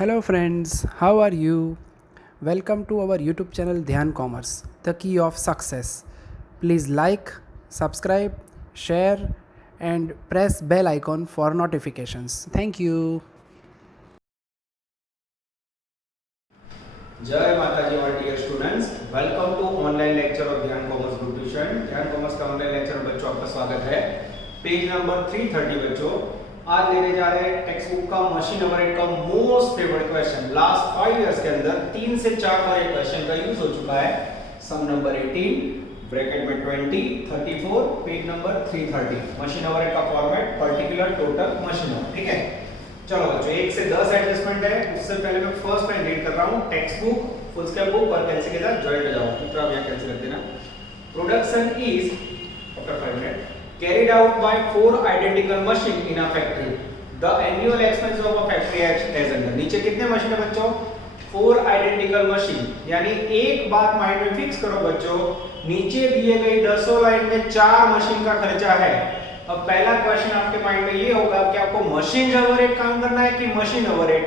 Hello friends, how are you? Welcome to our YouTube channel Dhyan Commerce, the key of success. Please like, subscribe, share and press bell icon for notifications. Thank you. जय माता जी और dear students, welcome to online lecture of Dhyan commerce group tuition. Dhyan commerce का online lecture में बच्चों आपका स्वागत है। पेज नंबर 330 बच्चों, आज लेने जा रहे हैं टेक्स्ट बुक का मशीन ओवरहेड का most favourite question. Last 5 years के अंदर 3 से 4 बार ये क्वेश्चन का यूज हो चुका है। सम नंबर 18 ब्रैकेट में 20 34 पेज नंबर 330। मशीन ओवरहेड का format particular total machine hour. ठीक है, चलो बच्चों 1 से 10 एडजस्टमेंट है। उससे पहले मैं फर्स्ट लाइन रीड कर रहा हूं। Text book, foolscap book और पेंसिल के साथ जॉइंट हो जाओ। मित्रों आप यहां कैंसिल कर देना। Production is after 5 minute carried out by 4 identical machine in a factory. The annual expense of a factory as under. नीचे कितने मशीन है बच्चों? 4 identical machine। यानी एक बात माइंड में फिक्स करो बच्चों, नीचे दिए गई 10 लाइन में 4 मशीन का खर्चा है। अब पहला क्वेश्चन आपके माइंड में ये होगा कि आपको मशीन ओवरहेड काउंट करना है कि मशीन ओवरहेड।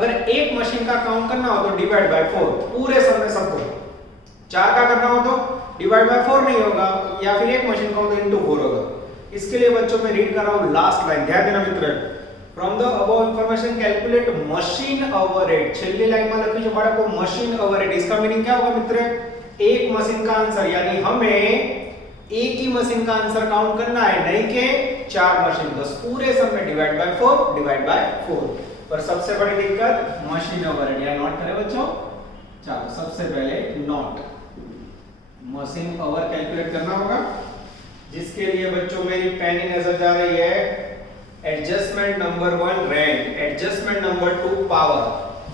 अगर एक मशीन का काउंट करना हो तो डिवाइड बाय 4, पूरे समय सबको। 4 का करना हो तो डिवाइड बाय 4 नहीं होगा, या फिर एक मशीन का हो तो इनटू 4 होगा। इसके लिए बच्चों मैं रीड कर रहा हूं लास्ट लाइन, ध्यान देना मित्र। From the above information calculate machine overhead. छेल्ली लाइन में लिखी जो बड़ा को मशीन ओवरहेड, इसका मीनिंग क्या होगा मित्र? एक मशीन का आंसर, यानी हमें एक ही मशीन का आंसर काउंट करना है, नहीं के 4 मशीन। बस पूरे सब में डिवाइड बाय 4 डिवाइड बाय 4। पर सबसे बड़ी दिक्कत मशीन ओवरहेड, या नोट करें बच्चों। चलो सबसे पहले नोट मशीन ओवर कैलकुलेट करना होगा, जिसके लिए बच्चों मेरी पेन ही नजर जा रही है। Adjustment number 1 rank, adjustment number 2 power.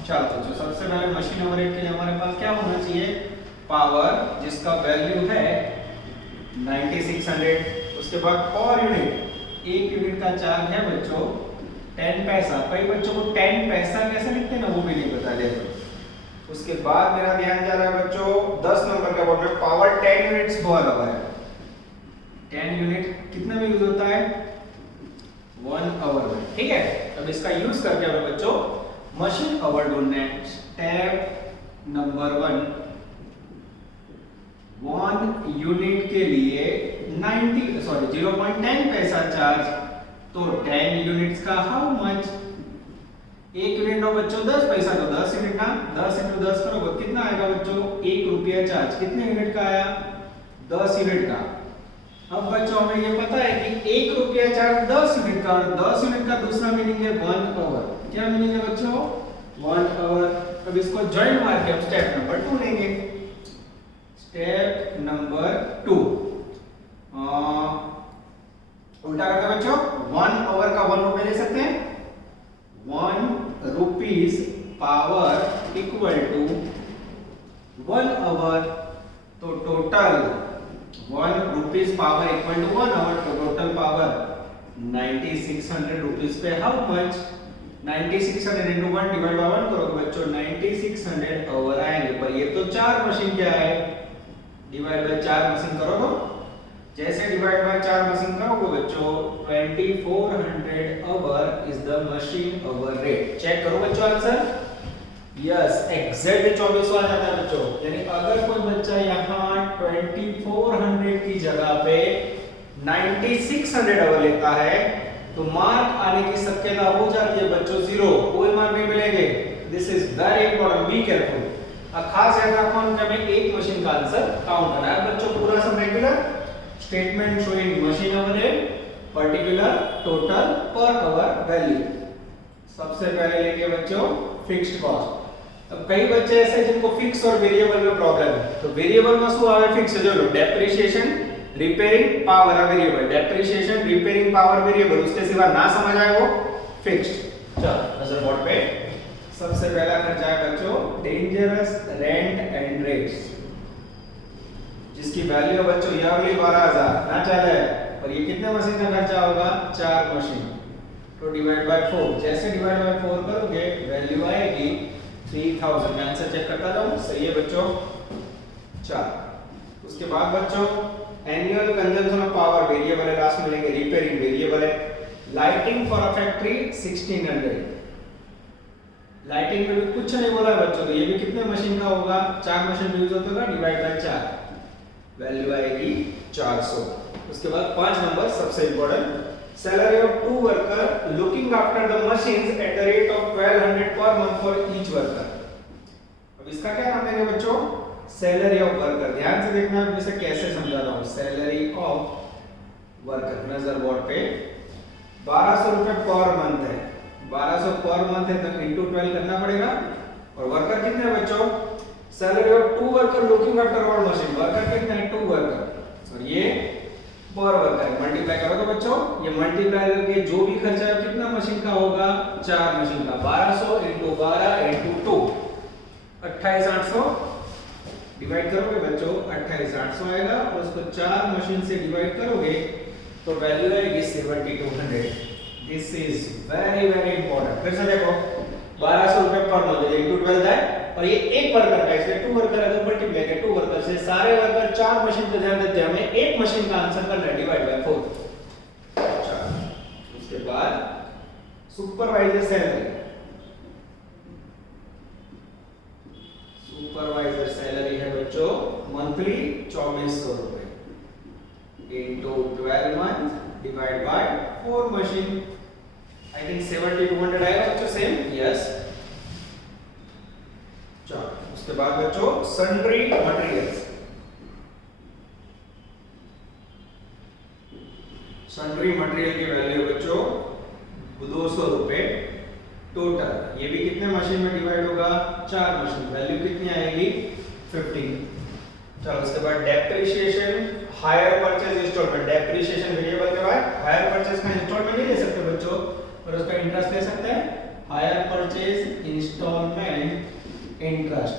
चलो बच्चों सबसे पहले मशीन ओवरहेड के लिए हमारे पास क्या होना चाहिए? पावर, जिसका वैल्यू है 9600। उसके बाद पर यूनिट, एक यूनिट का चार्ज है बच्चों 10 पैसा। कई बच्चों को 10 पैसा कैसे लिखते हैं ना, वो भी नहीं बता दे। उसके बाद मेरा ध्यान जा रहा है बच्चों 10 नंबर का बोर्ड में पावर 10 यूनिट्स पर आवर है। 10 यूनिट कितने में यूज होता है? 1 आवर में। ठीक है, अब इसका यूज करके हमें बच्चों मशीन ओवर ढूंढना है। स्टेप नंबर 1 यूनिट के लिए 0.10 पैसा चार्ज, तो 10 यूनिट्स का हाउ मच? एक यूनिट नो बच्चों 10 पैसा, तो 10 यूनिट ना 10 into 10 करो कितना आएगा बच्चों? 1 रुपया चार्ज। कितने यूनिट का आया? 10 यूनिट का। अब बच्चों हमें ये पता है कि 1 रुपया चार्ज 10 यूनिट का, और 10 यूनिट का दूसरा मीनिंग है 1 आवर। क्या मीनिंग है बच्चों? 1 आवर। अब इसको जॉइंट मार के हम स्टेप नंबर 2 लेंगे। स्टेप नंबर 2 उल्टा करके बच्चों 1 आवर का 1 रुपए ले सकते हैं। 1 rupees power equal to 1 hour, तो total 1 rupees power equal to 1 hour, तो टोटल पावर 9600 रुपीस पे how much? 9600 into 1 divide by 1 करो बच्चों 9600 आवर आएंगे। पर ये तो 4 मशीन क्या है, डिवाइड बाय 4 मशीन करो तो जैसे डिवाइड बाय 4 मशीन करोगे बच्चों 2400 hour is the machine over rate. Check करो बच्चों आंसर। यस, एग्जैक्ट 2400 आ जाता है बच्चों। यानी अगर कोई बच्चा यहां 2400 की जगह पे 9600 आवर लेता है तो मार्क आने की शक्यता हो जाती है बच्चों 0, कोई मार्क नहीं मिलेंगे। This is very important, be careful. खास याद रखना उनका में एक मशीन का आंसर काउंट करना है बच्चों। पूरा सब regular statement showing machine overhead particular total per hour value. सबसे पहले लेंगे बच्चों फिक्स्ड कॉस्ट। अब कई बच्चे ऐसे जिनको फिक्स और वेरिएबल में प्रॉब्लम है, तो वेरिएबल में શું આવે? फिक्स जो लो डेप्रिसिएशन रिपेयरिंग पावर आ variable, depreciation repairing power variable, उसके सिवा ना समझ आए वो फिक्स्ड। चलो नजर बोर्ड पे। सबसे पहला खर्चा है बच्चों डेंजरस रेंट एंड रेट्स, जिसकी वैल्यू है बच्चों ईयरली 12000 ना चले। और ये कितने मशीन का खर्चा होगा? 4 मशीन, तो डिवाइड बाय 4। जैसे डिवाइड बाय 4 करोगे वैल्यू आएगी 3000। मैं आंसर चेक करता जाऊं, सही है बच्चों 4। उसके बाद बच्चों annual consumption of power variable है, लास्ट में लेंगे रिपेयरिंग वेरिएबल है। Lighting for a factory 1600, lighting में भी कुछ नहीं बोला है बच्चों, तो ये भी कितने मशीन का होगा, 4 मशीन यूज होता होगा, डिवाइड बाय 4, वैल्यू आएगी 400। उसके बाद 5 नंबर सबसे important, salary of 2 worker looking after the machines at the rate of 1200 per month for each worker. अब इसका क्या नाम देंगे बच्चों, सैलरी ऑफ वर्कर। ध्यान से देखना मैं इसे कैसे समझाता हूं, सैलरी ऑफ वर्कर, नजर बोर्ड पे 1200 रुपए पर मंथ है, 1200 पर मंथ है तो इनटू 12 करना पड़ेगा। और वर्कर कितने हैं बच्चों, salary of 2 worker looking after one machine, worker कितने हैं 2 वर्कर, और ये पर वर्कर मल्टीप्लाई करोगे बच्चों, ये मल्टीप्लाई करके जो भी खर्चा है कितना मशीन का होगा, 4 मशीन का, 1200 × 12 × 2 28800 डिवाइड करोगे बच्चों 28800 आएगा, और उसको 4 मशीन से डिवाइड करोगे तो वैल्यू आएगी 7200। This is very very important. फिर से देखो 1200 रुपए पर मंथ इनटू 12 है, और ये एक वर्कर का, इसलिए 2 वर्कर अगर मल्टीप्लाई करें 2 वर्कर से, सारे वर्कर 4 मशीन पे ध्यान देते हैं, हमें एक मशीन का आंसर करना है, डिवाइड बाय 4। अच्छा, उसके बाद सुपरवाइजर सैलरी, सुपरवाइजर सैलरी है बच्चों मंथली 2400 रुपए into 12 month divide by 4 machine, I think 7200 आएगा बच्चों, सेम, यस। चलो उसके बाद बच्चों सन्ड्री मटेरियल्स, सन्ड्री मटेरियल की वैल्यू बच्चों 200 रुपए टोटल, ये भी कितने मशीन में डिवाइड होगा, 4 मशीन, वैल्यू कितनी आएगी 15। चलो उसके बाद depreciation, hire purchase installment, depreciation variable के बाद हायर परचेज का इंस्टॉलमेंट नहीं ले सकते बच्चों, और उसका इंटरेस्ट ले सकते हैं, hire purchase installment interest.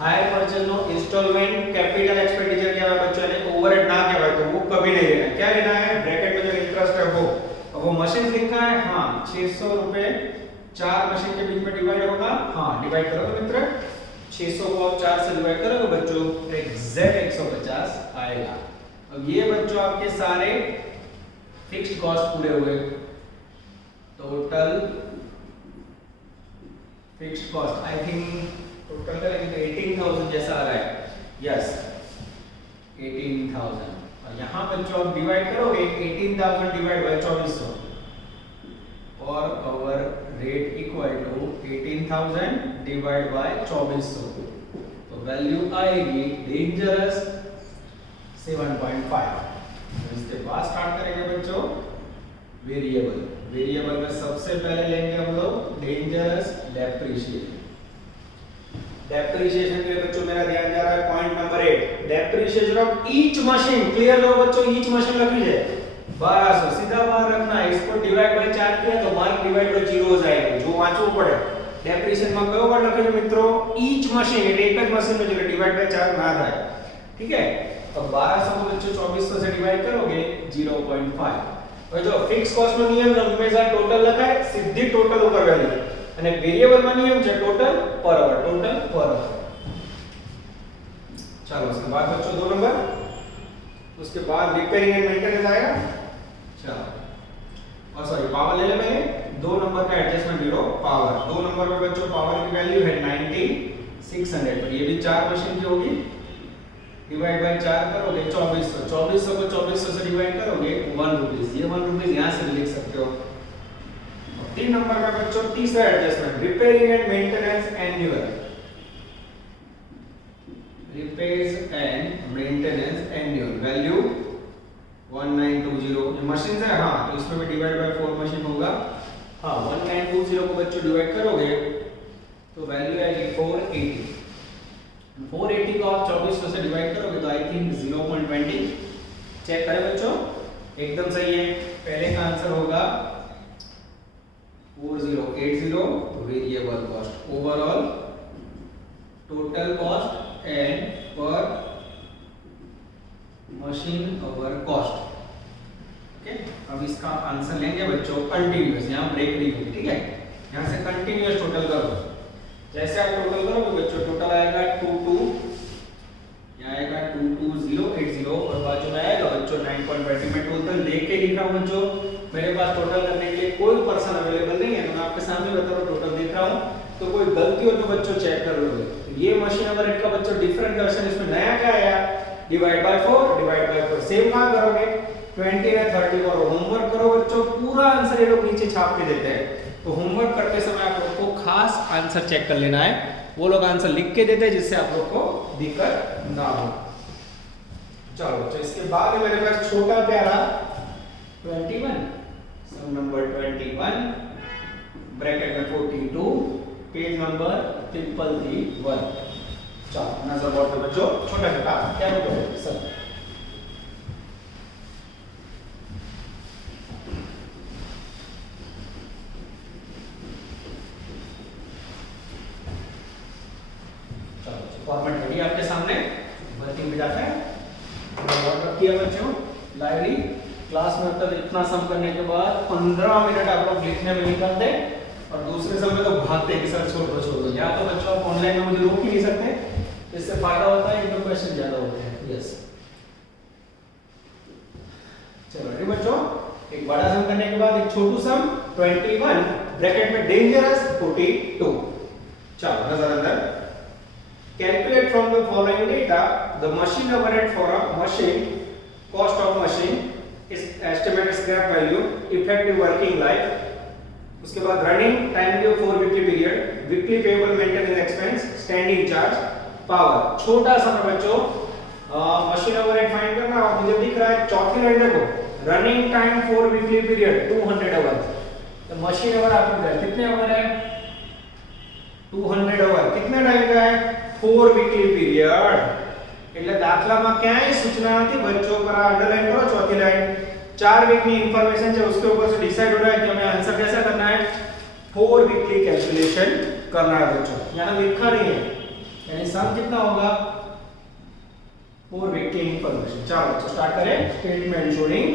Hire purchase no installment capital expenditure क्या है बच्चों ने, ओवरहेड ना क्या है तो वो कभी नहीं लेना, क्या लेना है, ब्रैकेट में जो इंटरेस्ट है वो, और वो मशीन लिखा है, हां 600 रुपए 4 मशीन के बीच में डिवाइड होगा, हां डिवाइड करोगे मित्र, 600 को 4 से डिवाइड करोगे बच्चों तो एग्जैक्ट 150 आएगा। अब ये बच्चों आपके सारे फिक्स्ड कॉस्ट पूरे हुए, total fixed cost I think total करेंगे तो 18000 जैसा आ रहा है, यस 18000, और यहां बच्चों आप डिवाइड करोगे 18000 डिवाइड बाय 2400, और hour rate equal to 18000 divide by 2400, तो वैल्यू आएगी डेंजरस 7.5। इसके बाद स्टार्ट करेंगे बच्चों वेरिएबल, वेरिएबल में सबसे पहले लेंगे हम लोग डेंजरस डेप्रिसिएशन। डेप्रिसिएशन के लिए बच्चों मेरा ध्यान जा रहा है point number 8, depreciation of each machine, clear लो बच्चों, ईच मशीन रख लीजिए 1200, सीधा बाहर रखना है, इसको डिवाइड बाय 4 किया तो मार्क डिवाइड बाय 0 हो जाएगा, जो वांचવું પડે। डेप्रिसिएशन में कयो वर्ड लखेજો મિત્રો, ईच मशीन, એટલે એક જ મશીન નો જો डिवाइड बाय 4 ना થાય, ठीक है। तो 1200 को बच्चों 2400 से डिवाइड करोगे 0.5। और जो फिक्स कॉस्ट નો નિયમ હંમેશા ટોટલ લખાય, સીધી ટોટલ ઉપર વેલ્યુ, અને વેરિએબલ માં નિયમ છે ટોટલ પર અવર, ટોટલ પર અવર। चलो उसके बाद बच्चों 2 नंबर, उसके बाद रिपेयरिंग एंड मेंटेनेंस आएगा। चलो और सॉरी पावर ले ले मैंने, 2 नंबर का एडजस्टमेंट लो पावर, 2 नंबर में बच्चों पावर की वैल्यू है 9600, तो ये भी 4 मशीन की होगी, डिवाइड बाय 4 करोगे 2400, 2400 को 2400 से डिवाइड करोगे 1 रुपीस, ये 1 रुपीस यहां से भी लिख सकते हो। 3 नंबर में बच्चों तीसरा adjustment, repairing and maintenance annual, repairs and maintenance annual, value 1920, ये मशीन है, हां तो इसमें भी डिवाइड बाय 4 मशीन होगा, हां 1920 को बच्चों डिवाइड करोगे तो वैल्यू आएगी 480, 480 को आप 2400 से डिवाइड करोगे तो आई थिंक 0.20, चेक करें बच्चों एकदम सही है, पहले का आंसर होगा 4080, variable cost, overall total cost and पर मशीन आवर कॉस्ट, ओके। अब इसका आंसर लेंगे बच्चों कंटीन्यूअस, यहां ब्रेक नहीं होगी, ठीक है, यहां से कंटीन्यूअस टोटल करो, जैसे आप टोटल करोगे बच्चों टोटल आएगा 22, यहां आएगा 22080, और बाजू में आएगा बच्चों 9.20। मैं टोटल देख के लिख रहा हूं बच्चों, मेरे पास टोटल करने के लिए कोई पर्सन अवेलेबल नहीं है, तो मैं आपके सामने बता रहा हूं टोटल देख रहा हूं, तो कोई गलती हो तो बच्चों चेक कर लोगे। तो ये मशीन ओवरहेड का बच्चों डिफरेंट क्वेश्चन, इसमें नया क्या आया, डिवाइड बाय 4 सेम कहां करोगे, 20 या 30 करो, होमवर्क करो बच्चों, पूरा आंसर ये लोग नीचे छाप के देते हैं। तो होमवर्क करते समय आप लोग को खास आंसर चेक कर लेना है, वो लोग आंसर लिख के देते हैं जिससे आप लोग को दिक्कत ना हो। चलो बच्चों, इसके बाद मेरे पास छोटा प्यारा 21, सम नंबर 21 ब्रैकेट में 42, पेज नंबर 333। चलो नजर बोर्ड पे बच्चों, छोटा छोटा क्या बोलोगे सर। चलो फॉर्मेट रेडी आपके सामने, वर्किंग में जाता है। वर्क किया बच्चों, लाइब्रेरी क्लास में तक इतना सम करने के बाद 15 मिनट आप लोग लिखने में निकालते और दूसरे समय तो भागते कि सर छोड़ दो। या तो बच्चों आप ऑनलाइन में मुझे रोक ही नहीं सकते, इससे फायदा होता है, इनके क्वेश्चन ज्यादा होते हैं। यस चलो रेडी बच्चों, एक बड़ा सम करने के बाद एक छोटू सम 21 ब्रैकेट में डेंजरस 42। चलो नजर अंदर, calculate from the following data the machine overhead for a machine, cost of machine, is estimated scrap value, effective working life, उसके बाद running time due 4 weekly period, weekly payable maintenance expense, standing charge, power. छोटा सा बच्चों machine overhead find करना, और मुझे दिख रहा है चौथी लाइन देखो, running time 4 weekly period 200 hour. तो मशीन ओवर आपको कितने आवर है, 200 आवर। कितने टाइम का है, 4 વીકલી પીરિયડ। એટલે દાખલામાં ક્યાંય સૂચના નથી બચ્ચો, પર અંડરલાइन करो चौथी लाइन, 4 वीक की इंफॉर्मेशन है, उसके ऊपर से डिसाइड हो रहा है कि हमें आंसर कैसा करना है, 4 वीकली कैलकुलेशन करना है बच्चों। यहां लिखा नहीं है, यानी सम कितना होगा, 4 वीक की इंफॉर्मेशन। चलो तो स्टार्ट करें, स्टेटमेंट शोइंग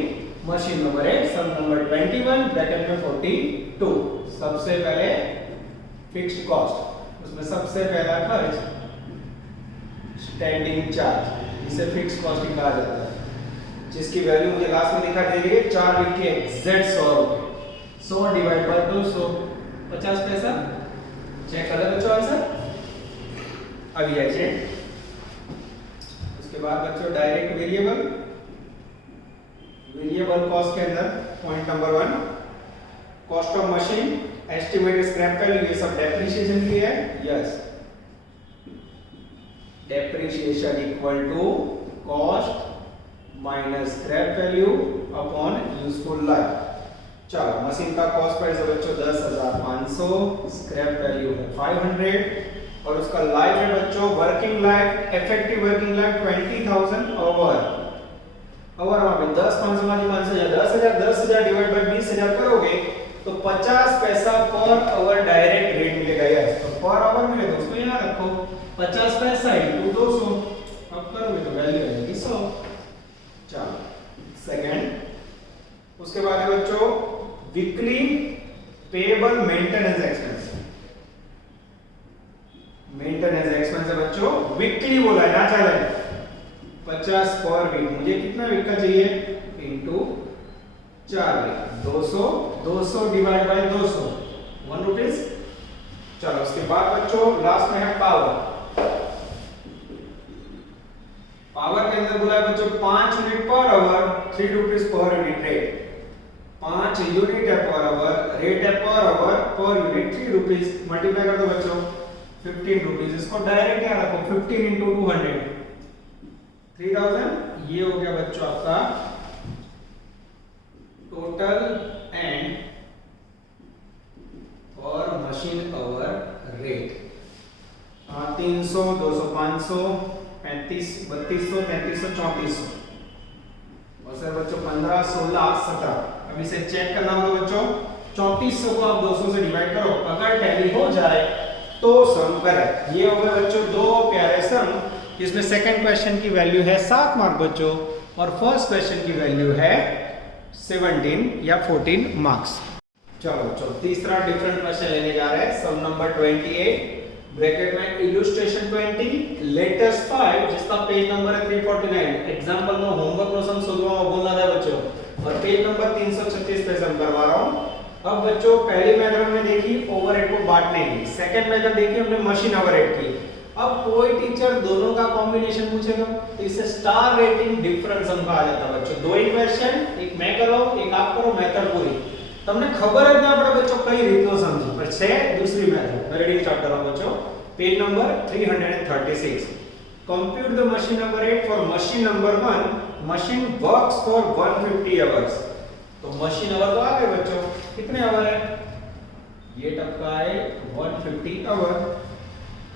मशीन नंबर है सम नंबर 21 ब्रैकेट में 42। सबसे पहले फिक्स्ड कॉस्ट, उसमें सबसे पहला खर्च स्टैंडिंग चार्ज, इसे फिक्स कॉस्ट कहा जाता है, जिसकी वैल्यू मुझे लास्ट में दिखा दे रही है 4 वीक के एग्जैक्ट 100 रुपए। 100 डिवाइड बाय 200 50 पैसा। चेक कर लो बच्चों आंसर, अभी जाइए। उसके बाद बच्चों डायरेक्ट वेरिएबल, वेरिएबल कॉस्ट के अंदर point number 1 cost of machine, estimated scrap value, ये सब डेप्रिसिएशन के लिए है। Yes, depreciation equal to cost minus scrap value upon useful life. चलो मशीन का कॉस्ट प्राइस है बच्चों 10,500, स्क्रैप वैल्यू है 500, और उसका लाइफ है बच्चों, working life, effective working life 20,000 hour. Hour में 10,500 डिवाइड बाय 20,000 करोगे तो 50 पैसा पर आवर डायरेक्ट रेट मिलेगा। यस, तो पर आवर मिलेगा, उसको यहां रखो, 50 पैसा इनटू 200, अब करोगे तो वैल्यू आएगी 100। चलो सेकंड, उसके बाद है बच्चों weekly payable maintenance expense. Maintenance expense है बच्चों, वीकली बोला है ना, चले 50 पर वीक, मुझे कितना वीक का चाहिए, into 4 week, 200 divide by 200 1 rupees. चलो उसके बाद बच्चों लास्ट में है पावर। पावर के अंदर बोला है बच्चों 5 unit per hour, 3 rupees per unit rate. 5 unit है पर आवर, रेट है per hour, per unit 3 rupees. Multiply कर दो बच्चों 15 रुपीस, इसको डायरेक्ट क्या रखो, 15 इंटू 200 3000। ये हो गया बच्चों आपका टोटल एंड और मशीन आवर रेट। 300 200 500 35 3200 3300 3400, और सर बच्चों 15 16 17। अब इसे चेक करना होगा बच्चों, 3400 को आप 200 से डिवाइड करो, अगर टैली हो जाए तो सम करेक्ट। ये हो गए बच्चों दो प्यारे सम, जिसमें सेकंड क्वेश्चन की वैल्यू है 7 मार्क बच्चों, और फर्स्ट क्वेश्चन की वैल्यू है 17 या 14 मार्क्स। चलो बच्चों तीसरा डिफरेंट क्वेश्चन लेने जा रहे हैं, सम नंबर 28 ब्रैकेट में इलस्ट्रेशन 20 लेटेस्ट 5, जिसका पेज नंबर है 349। एग्जांपल में होमवर्क નો सम सोलवा बोलना था बच्चों, और पेज नंबर 336 पे सम करवा रहा हूं। अब बच्चों पहली मेथड हमने देखी ओवरहेड को बांटने की, सेकंड मेथड देखी हमने मशीन ओवरहेड की। अब कोई टीचर दोनों का कॉम्बिनेशन पूछेगा तो इसे स्टार रेटिंग डिफरेंस हम कहा जाता है बच्चों। दो ही क्वेश्चन, एक मैं करो एक आप करो, मेथड पूरी તમને ખબર જ ના પડે બચ્ચો કઈ રીતનો સમજો, પર છે दूसरी मेथड। मैं રીડિંગ સ્ટાર્ટ કરું બચ્ચો, page number 336। Compute the machine overhead for machine number 1, machine works for 150 hours. तो मशीन आवर तो आ गए बच्चों, कितने आवर है, ये टपका है 150 आवर।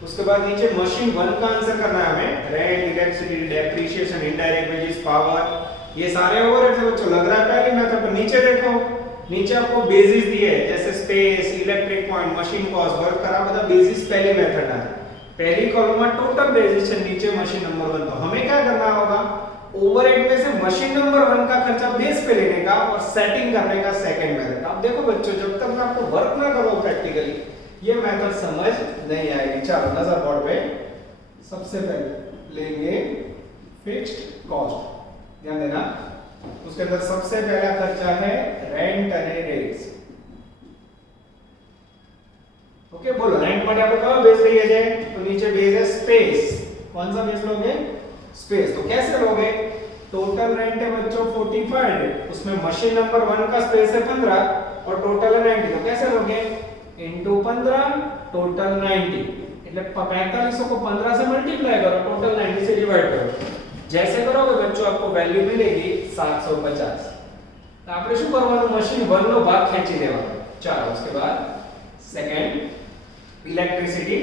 उसके बाद नीचे मशीन 1 का आंसर करना है हमें, rent, electricity, depreciation, indirect wages, power, ये सारे ओवरहेड है बच्चों। लग रहा है पहले मेथड पर, नीचे देखो, नीचे आपको बेसिस दिए है जैसे space, electric point, machine cost, work करा, બધા बेसिस पहली मेथड है। पहली कॉलम में टोटल बेसिस है, नीचे मशीन नंबर 1। तो हमें क्या करना होगा, ओवरहेड में से मशीन नंबर 1 का खर्चा बेस पे लेने का और सेटिंग करने का सेकंड मेथड। अब देखो बच्चों, जब तक मैं आपको वर्क ना करो प्रैक्टिकली ये मेथड समझ नहीं आएगी। चलो नजर बोर्ड पे, सबसे पहले लेंगे फिक्स्ड कॉस्ट, ध्यान देना। उसके अंदर सबसे पहला खर्चा है रेंट અને રેટ્સ। ओके बोलो, रेंट માટે આપણે કયો બેઝ લઈએ છે, તો નીચે બેઝ है स्पेस। कौन सा बेस लोगे, स्पेस। तो कैसे लोगे, टोटल रेंट है बच्चों 4500, उसमें मशीन नंबर 1 का स्पेस है 15 और टोटल है 90। तो कैसे लोगे, इनटू 15 टोटल 90, એટલે 4500 को 15 से मल्टीप्लाई करो, टोटल 90 से डिवाइड करो। जैसे करोगे बच्चों आपको वैल्यू मिलेगी 750। तो આપણે શું કરવાનું, મશીન 1 નો ભાગ ખેંચી લેવાનો। ચાલો उसके बाद सेकंड इलेक्ट्रिसिटी।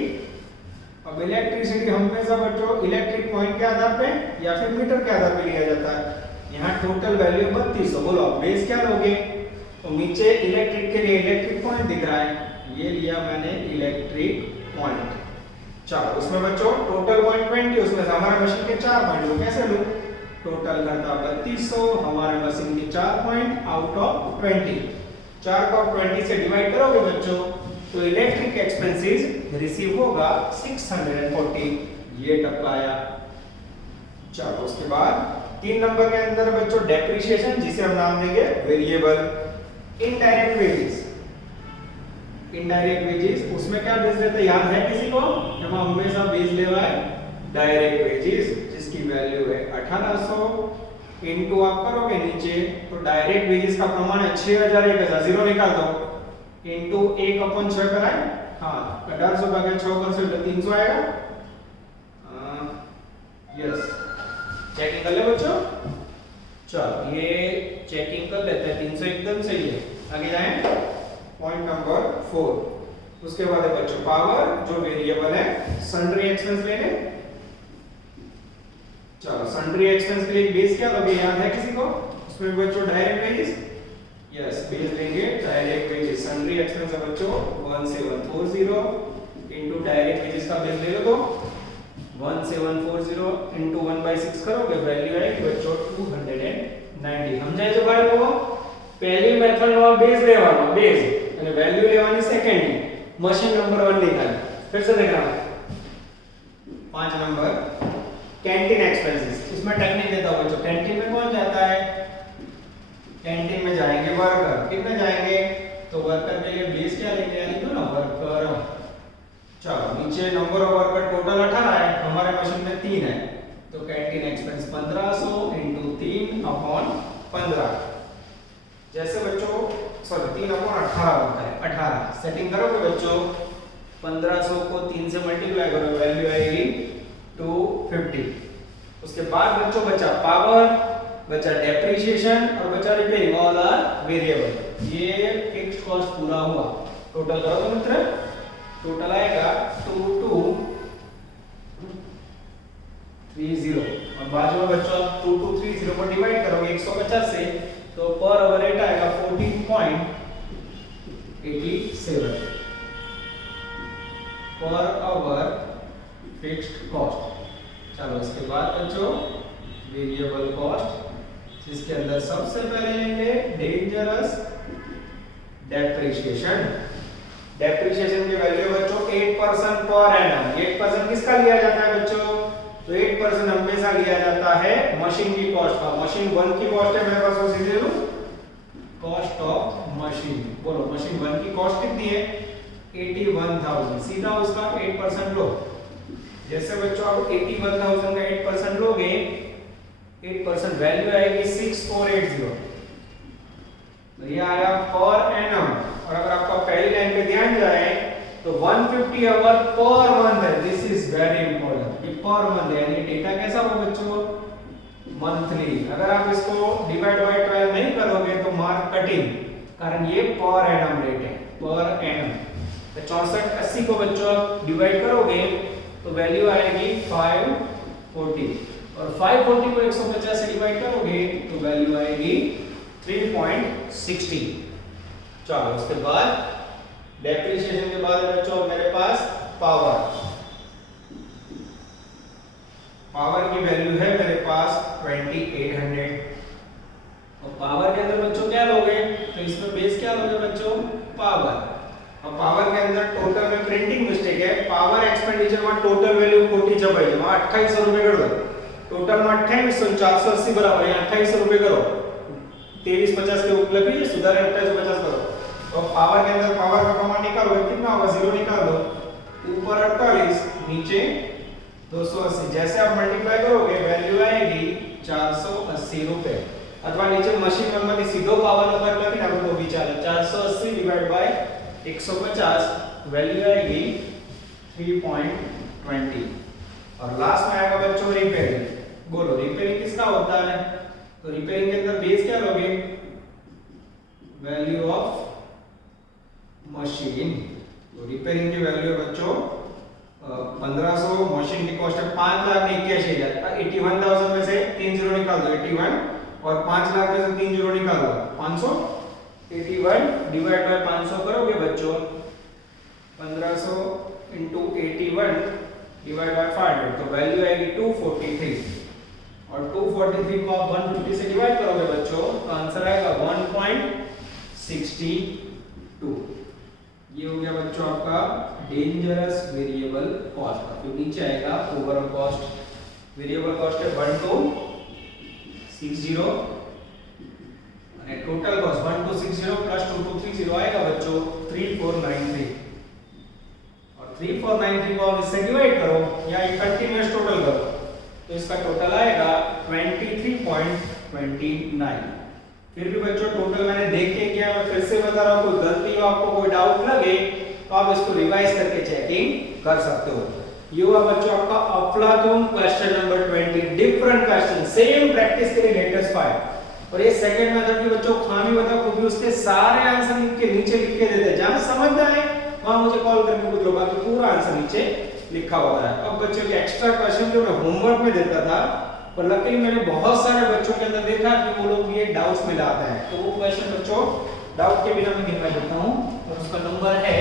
अब इलेक्ट्रिसिटी हमेशा बच्चों इलेक्ट्रिक पॉइंट के आधार पे या फिर मीटर के आधार पे लिया जाता है। यहाँ टोटल वैल्यू 3200। बोलो अब बेस क्या लोगे, तो नीचे इलेक्ट्रिक के लिए इलेक्ट्रिक पॉइंट दिख रहा है, ये लिया मैंने इलेक्ट्रिक पॉइंट। चलो उसमें बच्चों टोटल 120, उसमें से हमारे मशीन के 4 पॉइंट लो, कैसे लो, टोटल करता 3200, हमारे मशीन के 4 पॉइंट आउट ऑफ 20, 4 को 20 से डिवाइड करोगे बच्चों तो इलेक्ट्रिक एक्सपेंसेस रिसीव होगा 640, ये टपकाया। चलो उसके बाद 3 नंबर के अंदर बच्चों डेप्रिसिएशन, जिसे हम नाम देंगे variable. Indirect wages, indirect wages उसमें क्या बेस रहता है, याद है किसी को, जब हम हमेशा बेस ले रहा है डायरेक्ट वेजेस जिसकी वैल्यू है 1800 इनटू आप करोगे नीचे तो डायरेक्ट वेजेस का प्रमाण है 6000, 1000 जीरो निकाल दो, इनटू 1/6 कराए, हां 1800 भागे 6 कर से 300 आएगा। यस, चेकिंग कर ले बच्चों। चलो ये चेकिंग कर लेते हैं, 300 एकदम सही है। आगे जाएं, पॉइंट नंबर 4। उसके बाद है बच्चों पावर, जो वेरिएबल है। सन्ड्री एक्सपेंस ले लें। चलो सन्ड्री एक्सपेंस के लिए बेस क्या लोगे, याद है किसी को, उसमें बच्चों डायरेक्ट वेजेस। यस, बेस लेंगे डायरेक्ट वेजेस। सन्ड्री एक्सपेंस है बच्चों 1740 इनटू डायरेक्ट वेजेस का बेस ले लो तो 1740 इनटू 1/6 करोगे, वैल्यू आएगी बच्चों 290। समझाય છે બાળકો, પહેલી મેથડ નો બેઝ લેવાનો, બેઝ અને વેલ્યू લેવાની સેકન્ડ, મશીન नंबर 1 निकाल। फिर से देखना 5 नंबर कैंटीन एक्सपेंसेस। इसमें टेक्निक देता हूं बच्चों, कैंटीन में कौन जाता है, कैंटीन में जाएंगे वर्कर, कितने जाएंगे, तो वर्कर के लिए बेस क्या लेंगे, यानी तो ना वर्कर। चलो नीचे नंबर ऑफ वर्कर टोटल 18 है, हमारे मशीन में 3 है, तो कैंटीन एक्सपेंस 1500 इनटू 3/15। जैसे बच्चों सॉरी 3/18 होता है, 18 सेटिंग करोगे बच्चों 1500 को 3 से मल्टीप्लाई करो, वैल्यू आएगी 250। उसके बाद बच्चों बचा पावर, बचा डेप्रिसिएशन और बचा रिपेयरिंग, ऑल आर वेरिएबल। ये फिक्स्ड कॉस्ट पूरा हुआ। टोटल करो तो मित्र, टोटल आएगा 2230 और बाजू में बच्चों 2230 को डिवाइड करोगे 150 से तो पर आवर रेट आएगा 14.87 पर आवर फिक्स्ड कॉस्ट। चलो इसके बाद बच्चों वेरिएबल कॉस्ट, जिसके अंदर सबसे पहले लेंगे डेंजरस डेप्रिसिएशन। डेप्रिसिएशन की वैल्यू बच्चों 8% पर एनम। 8% किसका लिया जाता है बच्चों, तो 8% हमेशा लिया जाता है मशीन की कॉस्ट का। मशीन 1 की कॉस्ट है मेरे पास, वो सीधे लूं कॉस्ट ऑफ मशीन। बोलो मशीन 1 की कॉस्ट कितनी है 81,000, सीधा उसका 8% लो। जैसे बच्चों आप 81,000 का 8% लोगे 8% वैल्यू आएगी 6480, तो ये आया पर एनम। और अगर आपका पहली लाइन पे ध्यान जाए तो 150 आवर पर मंथ है, दिस इज वेरी इंपॉर्टेंट, ये पर मंथ है, यानी डेटा कैसा हो बच्चों मंथली। अगर आप इसको डिवाइड बाय 12 नहीं करोगे तो मार्क कटिंग, कारण ये पर एनम रेट है, पर एनम। तो 6480 को बच्चों आप डिवाइड करोगे तो वैल्यू आएगी 540, और 540 को 150 से डिवाइड करोगे तो वैल्यू आएगी 3.60। चलो उसके बाद डेप्रिसिएशन के बाद बच्चों मेरे पास पावर की वैल्यू है मेरे पास 2800। और पावर के अंदर बच्चों क्या लोगे, तो इसमें बेस क्या लोगे बच्चों पावर। और पावर के अंदर टोटल में प्रिंटिंग मिस्टेक है, पावर एक्सपेंडिचर में टोटल वैल्यू खोटी छपाई है, वहां 2800 रुपए कर दो, टोटल में 28,480 बराबर है, 2800 रुपए करो, 2350 के ऊपर भी सुधार 2850 करो। और पावर के अंदर पावर का प्रमाण निकालो, कितना होगा 0 निकाल दो, ऊपर 48 नीचे 280, जैसे आप मल्टीप्लाई करोगे वैल्यू आएगी 480 रुपए। अथवा नीचे मशीन नंबर की सीधो पावर नंबर लगे ना तो भी चले, 480 डिवाइड बाय 150 वैल्यू आएगी 3.20। और लास्ट में आएगा बच्चों रिपेयरिंग। बोलो रिपेयरिंग किसका होता है, तो रिपेयरिंग के अंदर बेस क्या लोगे वैल्यू ऑफ मशीन। तो रिपेयरिंग की वैल्यू है बच्चों 1500, मशीन की कॉस्ट है 5,81,000, 81,000 में से 3 जीरो निकाल दो 81, और 5 लाख में से 3 जीरो निकाल दो 581 डिवाइड बाय 500 करोगे बच्चों 1500 into 81 डिवाइड बाय 500, तो वैल्यू आएगी 243। और 243 को आप 150 से डिवाइड करोगे बच्चों तो आंसर आएगा 1.62। ये हो गया बच्चों आपका डेंजरस वेरिएबल कॉस्ट। फिर नीचे आएगा ओवरऑल कॉस्ट, वेरिएबल कॉस्ट है 1260 और टोटल कॉस्ट 1260 प्लस 2230 आएगा बच्चों 3493। और 3493 को आप इससे डिवाइड करो या कंटीन्यूअस टोटल करो तो इसका टोटल आएगा 23.29। फिर भी बच्चों टोटल मैंने देख के किया, मैं फिर से बता रहा हूं, कोई गलती हो आपको कोई डाउट लगे तो आप इसको रिवाइज करके चेकिंग कर सकते हो। ये हुआ बच्चों आपका अफलातून question number 20, different question, same practice के लिए लेटेस्ट 5। और ये सेकंड मेथड की बच्चों खामी बता को भी उसके सारे आंसर लिख के नीचे लिख के देते हैं, जहां समझ ना आए वहां मुझे कॉल करके पूछ लो, बाकी पूरा आंसर नीचे लिखा होता है। अब बच्चों के एक्स्ट्रा क्वेश्चन जो मैं होमवर्क में देता था, पर लकीली मैंने बहुत सारे बच्चों के अंदर देखा कि वो लोग ये डाउट्स में लाते हैं, तो वो क्वेश्चन बच्चों डाउट के बिना मैं गिनवा देता हूं। और उसका नंबर है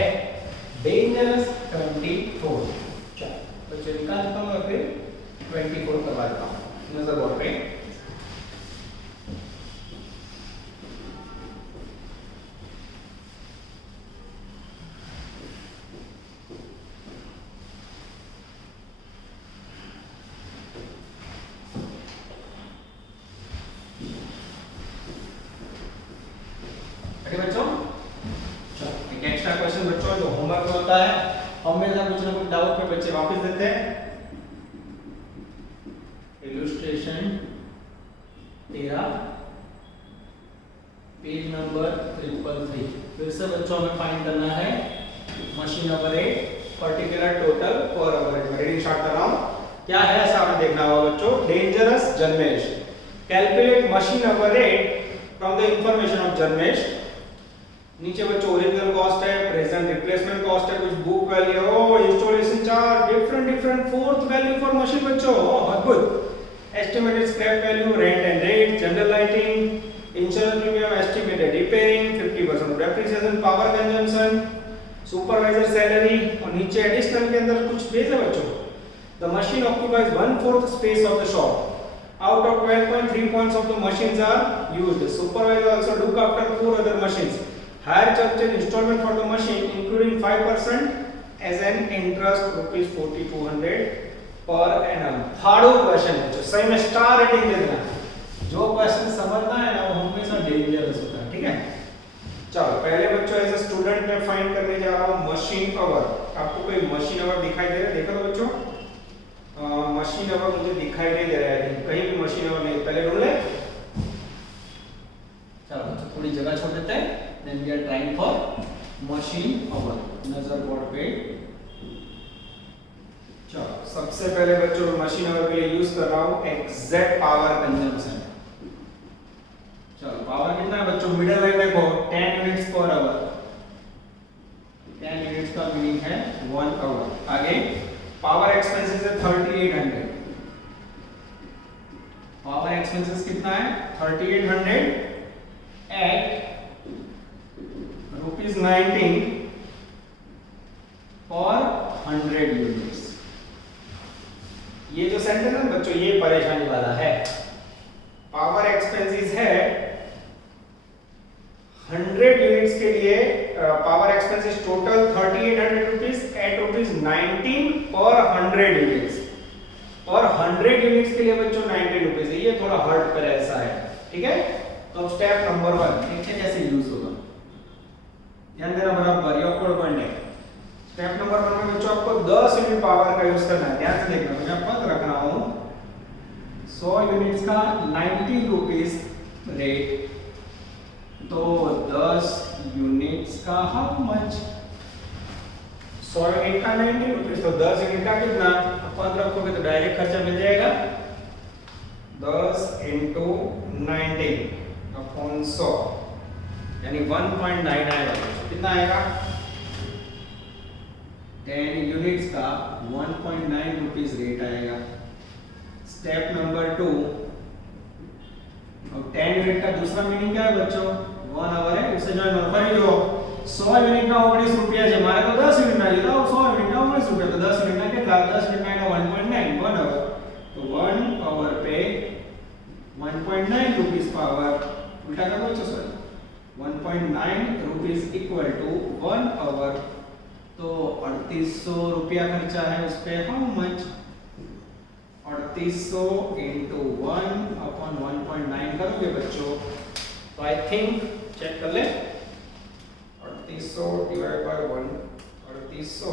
डेंजरस 24। चलो बच्चों निकाल देता हूं, फिर 24 करवा देता हूं नजर बोर्ड पे। बच्चों एक एक्स्ट्रा क्वेश्चन बच्चों जो होमवर्क में होता है, हमेशा कुछ ना कुछ डाउट पे बच्चे वापस देते हैं। Illustration 13 page number 333। फिर से बच्चों हमें फाइंड करना है machine number 8 particular total per hour. मैं रीडिंग स्टार्ट कर रहा हूं, क्या है ऐसा आपने देखना होगा बच्चों। Dangerous Janmesh, calculate machine number 8 from the information of Janmesh. नीचे बच्चों ओरिजिनल कॉस्ट है, प्रेजेंट रिप्लेसमेंट कॉस्ट है, कुछ book value, installation charge, different fourth value for machine बच्चों, अद्भुत। Estimated scrap value, rent and rate, general lighting, insurance premium, estimated repairing, 50% depreciation, power consumption, supervisor salary. और नीचे additional के अंदर कुछ पेज है बच्चों। The machine occupies 1/4 space of the shop. Out of 12.3 points of the machines are used. The supervisor also look after 4 other machines. Hire charge installment for the machine including 5% as an interest rupees 4200 per annum. फाड़ो question है, सही में star rating दे देना। जो question समझना है ना वो हमेशा डेंजरस होता है, ठीक है। चलो पहले बच्चों एज ए स्टूडेंट मैं फाइंड करने जा रहा हूँ मशीन आवर। आपको कोई मशीन आवर दिखाई दे रहा है? देखो तो बच्चों मशीन आवर मुझे दिखाई नहीं दे रहा है, कहीं भी मशीन आवर नहीं। पहले ढूंढ ले। चलो बच्चों थोड़ी जगह छोड़ देते हैं। Then we are trying for machine hour. नजर बोर्ड पे। चलो सबसे पहले बच्चों मशीन आवर के लिए यूज कर रहा हूँ एग्जैक्ट पावर कंजम्पशन। चलो पावर कितना है बच्चों? मिडिल लाइन देखो 10 यूनिट्स पर आवर। 10 यूनिट्स का मीनिंग है 1 आवर। आगे पावर एक्सपेंसेस है 3800। पावर एक्सपेंसेस कितना है? 3800 एट ₹19 पर 100 यूनिट्स। ये जो सेंटेंस है बच्चों ये परेशानी वाला है। पावर एक्सपेंसेस है 100 यूनिट्स के लिए power expenses total 3800 rupees at ₹19 पर 100 यूनिट्स। और 100 यूनिट्स के लिए बच्चों 90 रुपीस है। ये थोड़ा हर्ट पर ऐसा है, ठीक है। तो स्टेप नंबर 1 देखिए कैसे यूज होगा। ध्यान देना बराबर, ये ऑकवर्ड पॉइंट है। स्टेप नंबर 1 में बच्चों आपको 10 यूनिट पावर का यूज करना है। ध्यान से देखना, मैं पद रख रहा हूं 100 यूनिट्स का 90 रुपीस रेट। तो 10 यूनिट्स का हाउ मच? 100 यूनिट का 90 रुपीस, तो 10 यूनिट का कितना? पद रखोगे तो डायरेक्ट खर्चा मिल जाएगा। 10 into 90 अपॉन 100 यानी 1.9 आएगा। कितना आएगा? 10 यूनिट्स का 1.9 रुपीस रेट आएगा। स्टेप नंबर 2, अब 10 यूनिट का दूसरा मीनिंग क्या है बच्चों? 1 आवर है, उससे ज्वाइन करो। फरी जो 100 यूनिट का 19 रुपया है, हमारे को 10 यूनिट में लिया, 100 यूनिट का 19 रुपया, तो 10 यूनिट में कितना? 10 यूनिट में 1.9 1 आवर। तो 1 आवर पे 1.9 रुपीस पर आवर, उल्टा कर दो बच्चों sir. 1.9 rupees equal to 1 hour. तो 3800 रुपया खर्चा है उस पे। How much? 3800 into 1 upon 1.9 करोगे बच्चों तो आई थिंक चेक कर ले। 3800 divide by 1, 3800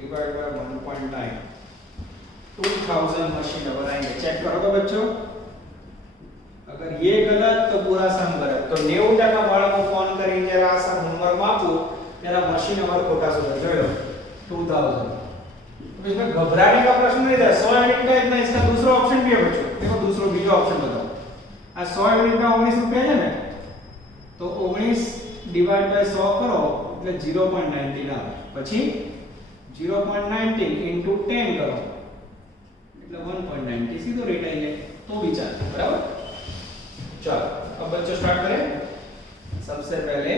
divide by 1.9, 2000 machine our आएंगे। चेक करोगे बच्चों? अगर ये गलत तो पूरा सम गलत। तो 90% बाळको फोन करी जरा सा होमवर्क मापू तेरा मशीन आवर खोटा सुधर जो 2000। तो इसमें घबराने का प्रश्न नहीं था। 100 यूनिट का इतना, इसका दूसरा ऑप्शन भी है बच्चों। देखो दूसरा बीजो ऑप्शन बताओ। आ 100 यूनिट का 19 रुपया है ना, तो 19 डिवाइड बाय 100 करो એટલે 0.19 આવે। પછી 0.19 into 10 करो એટલે 1.90 सीधो रेट आई है। तो विचार बराबर। चलो अब बच्चों स्टार्ट करें। सबसे पहले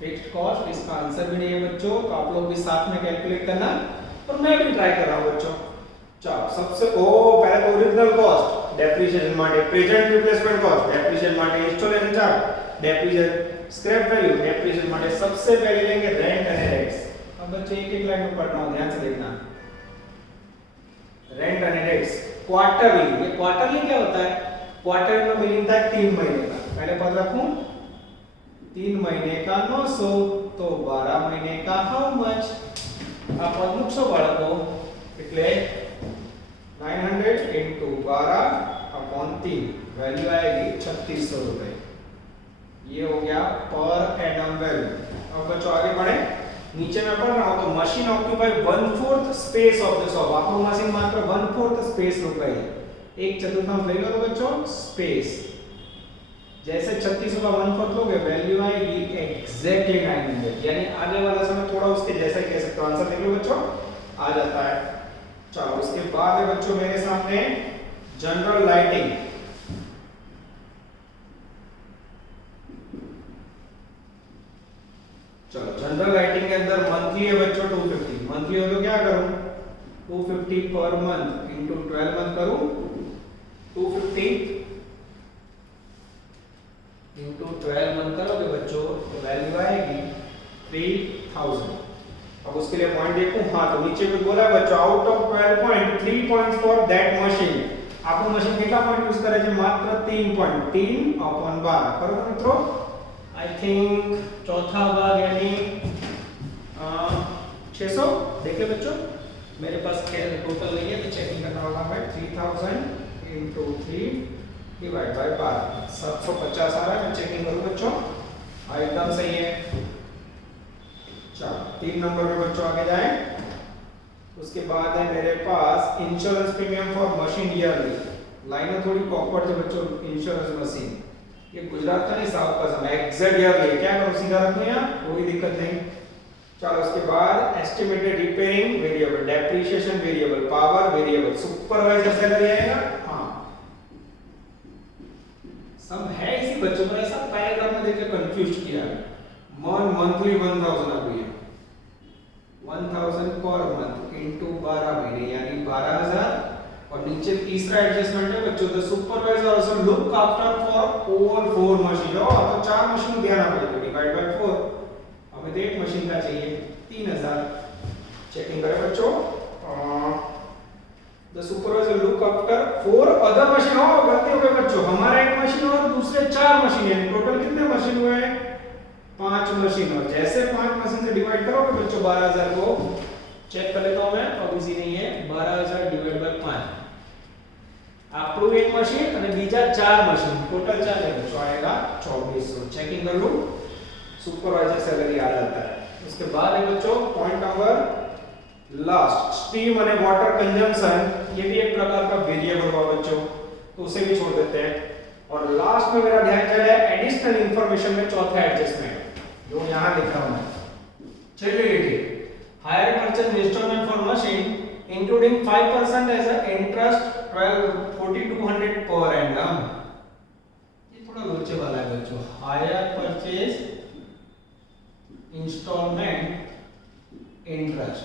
फिक्स्ड कॉस्ट, इसका आंसर भी नहीं है बच्चों, तो आप लोग भी साथ में कैलकुलेट करना और मैं भी ट्राई कर रहा हूं बच्चों। चलो सबसे पहले तो ओरिजिनल कॉस्ट डेप्रिसिएशन માટે, प्रेजेंट रिप्लेसमेंट कॉस्ट डेप्रिसिएशन માટે, installation charge depreciation, scrap value depreciation માટે। सबसे पहले लेंगे रेंट एंड रेट्स। अब बच्चों एक एक लाइन में पढ़ रहा हूं, ध्यान से देखना। Rent and rates quarterly. ये क्वार्टरली क्या होता है? क्वार्टर में मीनिंग था 3 महीने का। पहले पद रखूं 3 महीने का 900, तो 12 महीने का हाउ मच? આ પદ મૂકશો બાળકો એટલે 900 into 12 upon 3 वैल्यू आएगी 3600 रुपए। ये हो गया पर एनम वैल्यू। अब बच्चों आगे बढ़े। नीचे मैं पढ़ रहा हूं तो machine occupy 1/4 space of the shop. आपको मशीन मात्र 1/4 स्पेस रुपए, 1/4 ले लो बच्चों स्पेस। जैसे 3600 का 1/4 लोगे वैल्यू आएगी एग्जैक्टली 900, यानी आगे वाला समय थोड़ा उसके जैसा ही कह सकते हो। आंसर देख लो बच्चों, आ जाता है। चलो उसके बाद है बच्चों मेरे सामने जनरल लाइटिंग। चलो जनरल लाइटिंग के अंदर मंथली है बच्चों 250। मंथली हो तो क्या करूं? 250 पर मंथ इंटू 12 मंथ करूं। 250 इंटू 12 मंथ करोगे बच्चों तो वैल्यू आएगी 3000। अब उसके लिए पॉइंट देखूं। हाँ तो नीचे भी बोला बच्चों out of 12 point 3 points for that machine. आपको मशीन कितना पॉइंट यूज करे છે? मात्र 3 पॉइंट। 3 upon 12 करो मित्रों। आई थिंक चौथा भाग यानी 600। देखिए बच्चों मेरे पास टोटल नहीं है तो चेकिंग करना होगा मैं। 3000 इंटू 3 डिवाइड बाय 12 750 आ रहा है। मैं चेकिंग करूँ बच्चों, हाँ एकदम सही है। चलो 3 नंबर में बच्चों आगे जाएं। उसके बाद है मेरे पास insurance premium for machine yearly. लाइनें थोड़ी ऑकवर्ड है बच्चों। इंश्योरेंस मशीन ये गुजरात का नहीं साउथ का समय एग्जैक्ट ईयरली क्या करो सीधा रखो यहाँ, कोई दिक्कत नहीं। चलो उसके बाद estimated repairing variable, depreciation variable, power variable, supervisor salary आएगा। हाँ सब है इसी बच्चों पर, ऐसा पैराग्राफ में देकर कंफ्यूज किया है। मंथली 1000 आ गई है, 1000 पर मंथ इनटू 12 महीने यानी 12000। और नीचे तीसरा एडजस्टमेंट है बच्चों, the supervisor also look after for all 4 machine. तो 4 मशीन देना पड़ेगा, डिवाइड बाय 4। हमें तो एक मशीन का चाहिए 3000। चेकिंग करें बच्चों, the supervisor look after 4 other machine. हो गलती हो गई बच्चों, हमारा एक मशीन और दूसरे 4 मशीन है, टोटल कितने मशीन हुए हैं 5 मशीन। और जैसे 5 मशीन से डिवाइड करोगे बच्चों 12000 को, चेक कर लेता हूं मैं, अब इजी नहीं है। 12000 डिवाइड बाय 5 આપણું એક મશીન અને બીજા 4 મશીન, ટોટલ 4 है बच्चों, आएगा 2400। चेकिंग कर लूं, सुपरवाइजर सैलरी आ जाता है। उसके बाद है बच्चों पॉइंट नंबर लास्ट, स्टीम और वाटर कंजम्पशन। ये भी एक प्रकार का वेरिएबल हुआ बच्चों, तो उसे भी छोड़ देते हैं। और लास्ट में मेरा ध्यान चला है एडिशनल इंफॉर्मेशन में चौथा एडजस्टमेंट जो यहां लिख रहा हूं मैं। चलिए लिखिए, hire purchase installment for machine including 5% as a interest 4200 per annum। ये थोड़ा लोचे वाला है बच्चों। Hire purchase installment interest.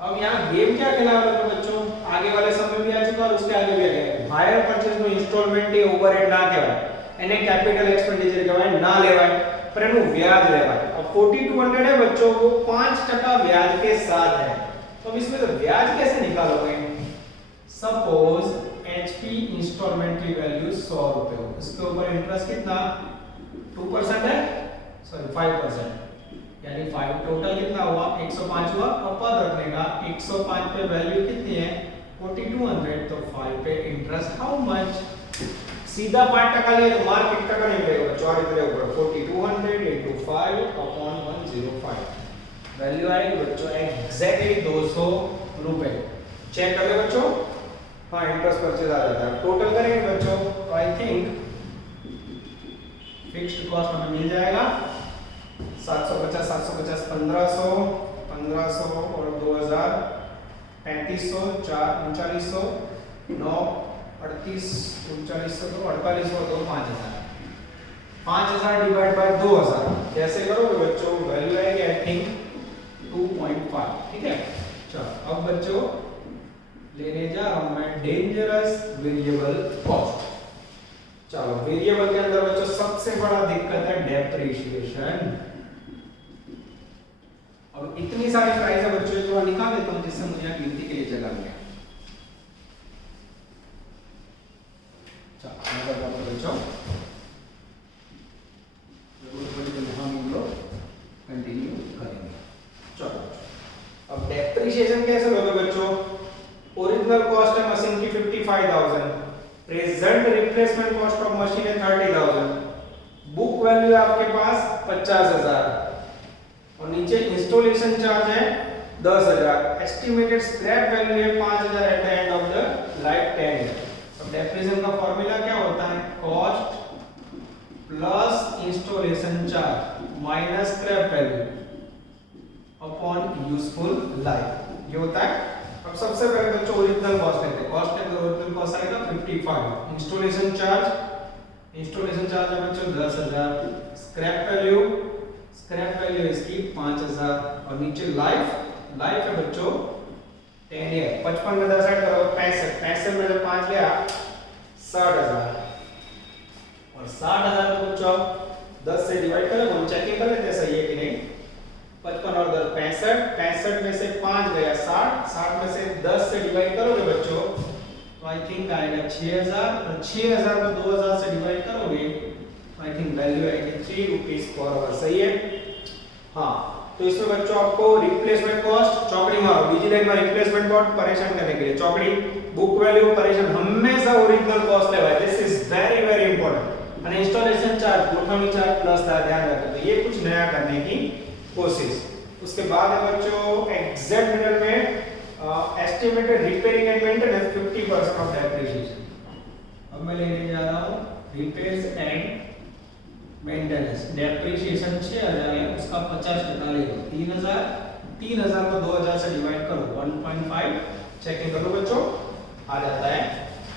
अब यहाँ गेम क्या खेला वाला है बच्चों, आगे वाले समय भी आ चुका और उसके आगे भी आ गया। हायर परचेज નો ઇન્સ્ટોલમેન્ટ એ ઓવરહેડ ના કહેવાય, એને કેપિટલ એક્સપેન્ડિચર કહેવાય, ના લેવાય, पर એનું વ્યાજ લેવાય। अब 4200 है बच्चों, वो 5% ब्याज के साथ है। तो अब इसमें तो ब्याज कैसे निकालोगे। सपोज एचपी इंस्टॉलमेंट की वैल्यू 100 रुपए हो, इसके ऊपर इंटरेस्ट कितना 2% है, सॉरी 5%, यानी 5 टोटल कितना हुआ 105 हुआ। और पद रखने का 105 पे वैल्यू कितनी है 4200, तो 5 पे इंटरेस्ट हाउ मच। सीधा 5% लिए तो मार्क 1% नहीं मिलेगा बच्चों, और इधर ऊपर 4200 into 5 upon 105 वैल्यू आएगी बच्चों एग्जैक्टली 200 रुपए। चेक कर ले बच्चों, हाँ इंटरेस्ट परचेज आ जाता है। टोटल करेंगे बच्चों तो आई थिंक फिक्स्ड कॉस्ट हमें मिल जाएगा 750 750 1500 1500 और 2000 3500 4 3900 9 38 3900 तो 4800 तो 5000 5000 डिवाइड बाय 2000 कैसे करोगे बच्चों, वैल्यू आएगी आई थिंक 2.5। ठीक है, चलो अब बच्चों लेने जा रहा हूं मैं डेंजरस वेरिएबल कॉस्ट। चलो वेरिएबल के अंदर बच्चों सबसे बड़ा दिक्कत है डेप्रिसिएशन। अब इतनी सारी प्राइस है बच्चों, जो निकाल देता हूं जिससे मुझे गिनती के लिए जगह मिले। चलो मैं करता हूं बच्चों, हम लोग कंटिन्यू करेंगे। चलो अब डेप्रिसिएशन कैसे होगा बच्चों, ओरिजिनल कॉस्ट है मशीन की 55000, present replacement cost of machine है 30000, बुक वैल्यू है आपके पास 50000 और नीचे इंस्टॉलेशन चार्ज है 10000, एस्टिमेटेड स्क्रैप वैल्यू है 5000 at the end of the life time. अब डेप्रिसिएशन का फार्मूला क्या होता है, cost plus installation charge minus scrap value upon useful life, ये होता है। अब सबसे पहले बच्चों ओरिजिनल कॉस्ट लेते हैं। कॉस्ट के अंदर ओरिजिनल कॉस्ट आएगा 55, इंस्टॉलेशन चार्ज है बच्चों 10000, स्क्रैप वैल्यू इसकी 5000 और नीचे लाइफ है बच्चों 10 ईयर। 55 में 10 ऐड करो 65 में जब 5 लिया 60000 और 60000 को बच्चों 10 से डिवाइड करें, हम चेकिंग कर लेते हैं सही है कि नहीं। 55 और 10 65 में से 5 गया 60 में से 10 से डिवाइड करोगे बच्चों तो आई थिंक आएगा 6000 और 6000 को 2000 से डिवाइड करोगे आई थिंक वैल्यू आएगी 3 रुपीज पर आवर, सही है। हाँ, तो इसमें बच्चों आपको रिप्लेसमेंट कॉस्ट चौकड़ी मारो, बीजी लाइन में रिप्लेसमेंट कॉस्ट परेशान करने के लिए चौकड़ी, बुक वैल्यू परेशान, हमेशा ओरिजिनल कॉस्ट लेवाय, this is very very important. और इंस्टॉलेशन चार्ज, गोठवणी चार्ज प्लस था, ध्यान रखें। तो ये कुछ नया करने की कोशिश। उसके बाद है बच्चों एग्जैक्ट मिडल में estimated repairing and maintenance 50% of depreciation. अब मैं लेने जा रहा हूं रिपेयर्स एंड मेंटेनेंस, डेप्रिसिएशन 6000 है, उसका 50% ले लो, 3000 को 2000 से डिवाइड करो, 1.5 चेकिंग कर लो बच्चों, आ जाता है।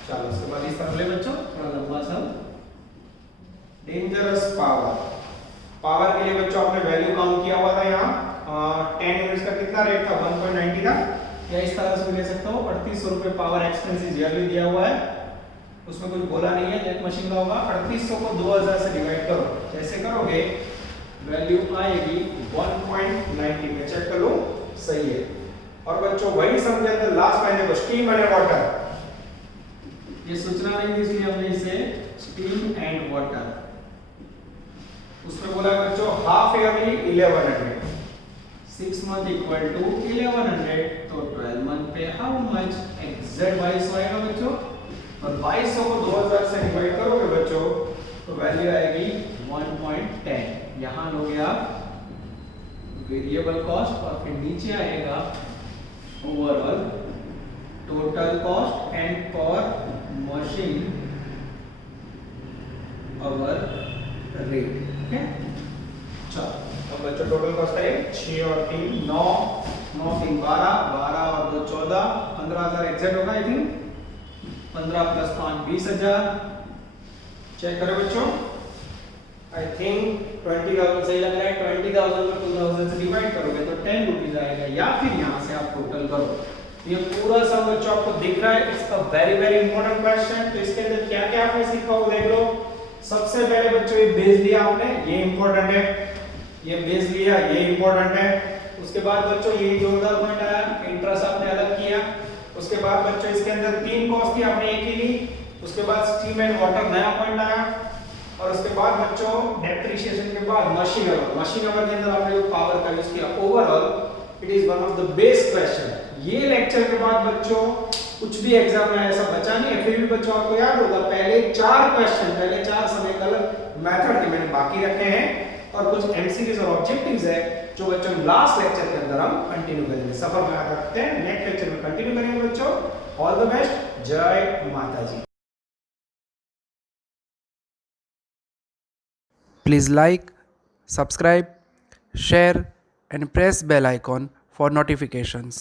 चलो उसके बाद इस तरफ ले बच्चों, थोड़ा लंबा सा डेंजरस पावर। पावर के लिए बच्चों आपने वैल्यू काउंट किया हुआ था यहाँ, 10 यूनिट्स का कितना रेट था, 1.90 था, या इस तरह से भी ले सकता हूँ। 3800 रुपए पावर एक्सपेंसेस ईयरली दिया हुआ है, उसमें कुछ बोला नहीं है, जेट मशीन का होगा। 3800 को 2000 से डिवाइड करो, जैसे करोगे वैल्यू आएगी 1.90 में, चेक कर लो सही है। और बच्चों वही समझे अंदर लास्ट महीने को स्टीम एंड वाटर, ये सूचना नहीं थी इसलिए हमने इसे स्टीम एंड वाटर, उसमें बोला बच्चों half yearly 1100, 6 month equal to 1100, तो 12 मंथ पे हाउ मच, एग्जैक्ट 2200 आएगा बच्चों। और 2200 को 2000 से डिवाइड करोगे बच्चों तो वैल्यू आएगी 1.10। यहां लोगे आप वेरिएबल कॉस्ट और फिर नीचे आएगा ओवरऑल टोटल कॉस्ट एंड पर मशीन आवर रेट, ओके। चलो अब बच्चों टोटल कॉस्ट है 6 और 3 9, 9 3 12, 12 और 2 14, 15000 एग्जैक्ट होगा आई थिंक, 15 प्लस 5 20000, चेक करो बच्चों, आई थिंक 20000 सही लग रहा है। 20000 को 2000 से डिवाइड करोगे तो 10 रुपीस आएगा, या फिर यहां से आप टोटल करो। ये पूरा सम बच्चों आपको दिख रहा है, it's a very very important question. तो इसके अंदर क्या क्या आपने सीखा वो देख लो। सबसे पहले बच्चों ये बेस लिया आपने, ये इंपॉर्टेंट है, ये बेस लिया, ये इंपॉर्टेंट है। उसके बाद बच्चों ये जोरदार पॉइंट आया, इंटरेस्ट आपने अलग किया। उसके बाद बच्चों इसके अंदर 3 कॉस्ट थी, आपने एक ही ली। उसके बाद स्टीम एंड वाटर नया पॉइंट आया। और उसके बाद बच्चों डेप्रिसिएशन के बाद मशीन आवर, मशीन आवर के अंदर आपने जो पावर का यूज किया, overall it is one of the best question. ये लेक्चर के बाद बच्चों कुछ भी एग्जाम में ऐसा बचा नहीं है, फिर भी बच्चों आपको याद होगा पहले 4 क्वेश्चन, पहले 4 समीकरण मेथड के मैंने बाकी रखे हैं, और कुछ एमसीक्यूज और ऑब्जेक्टिव्स है जो बच्चों लास्ट लेक्चर के अंदर हम कंटिन्यू करेंगे। सफर में याद रखते हैं, नेक्स्ट लेक्चर में कंटिन्यू करेंगे बच्चों। ऑल द बेस्ट, जय माता जी। Please like, subscribe, share and press bell icon for notifications.